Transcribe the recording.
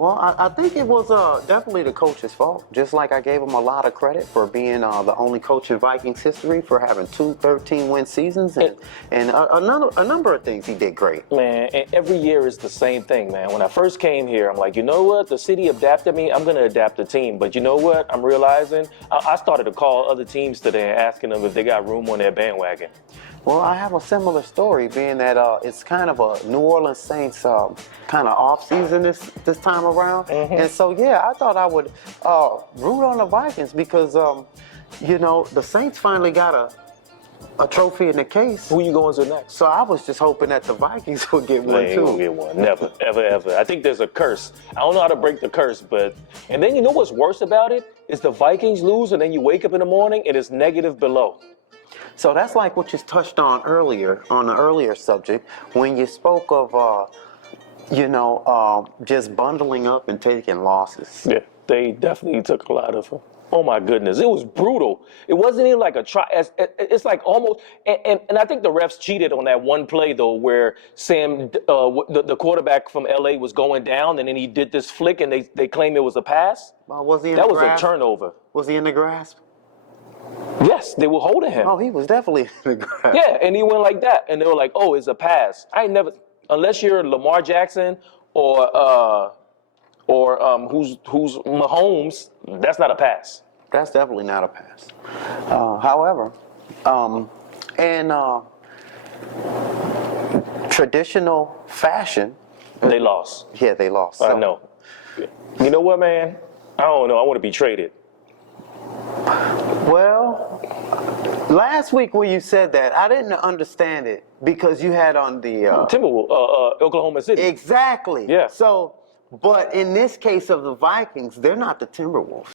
Well, I think it was definitely the coach's fault. Just like I gave him a lot of credit for being the only coach in Vikings history for having two 13-win seasons and a number of things he did great. Man, and every year is the same thing, man. When I first came here, I'm like, you know what? The city adapted me. I'm going to adapt the team. But you know what? I'm realizing I started to call other teams today and asking them if they got room on their bandwagon. Well, I have a similar story, being that it's kind of a New Orleans Saints kind of off season this time around, and so yeah, I thought I would root on the Vikings because the Saints finally got a trophy in the case. Who you going to next? So I was just hoping that the Vikings would get one They ain't too. gonna get one. Never, ever, ever. I think there's a curse. I don't know how to break the curse, and then you know what's worse about it is the Vikings lose, and then you wake up in the morning and it's negative below. So that's like what you touched on earlier, on the earlier subject, when you spoke of, just bundling up and taking losses. Yeah, they definitely took a lot of them. Oh my goodness, it was brutal. It wasn't even like a try. It's like almost, and I think the refs cheated on that one play though, where Sam, the quarterback from LA, was going down, and then he did this flick, and they claimed it was a pass. Was he in that the was grasp? A turnover. Was he in the grasp? Yes, they were holding him. Oh, he was definitely in the grasp. Yeah, and he went like that, and they were like, "Oh, it's a pass." I ain't never, unless you're Lamar Jackson or who's Mahomes, that's not a pass. That's definitely not a pass. However, in traditional fashion, they lost. Yeah, they lost. I know. You know what, man? I don't know. I want to be traded. Well, last week when you said that, I didn't understand it because you had on the Timberwolves, Oklahoma City. Exactly. Yeah. So, but in this case of the Vikings, they're not the Timberwolves.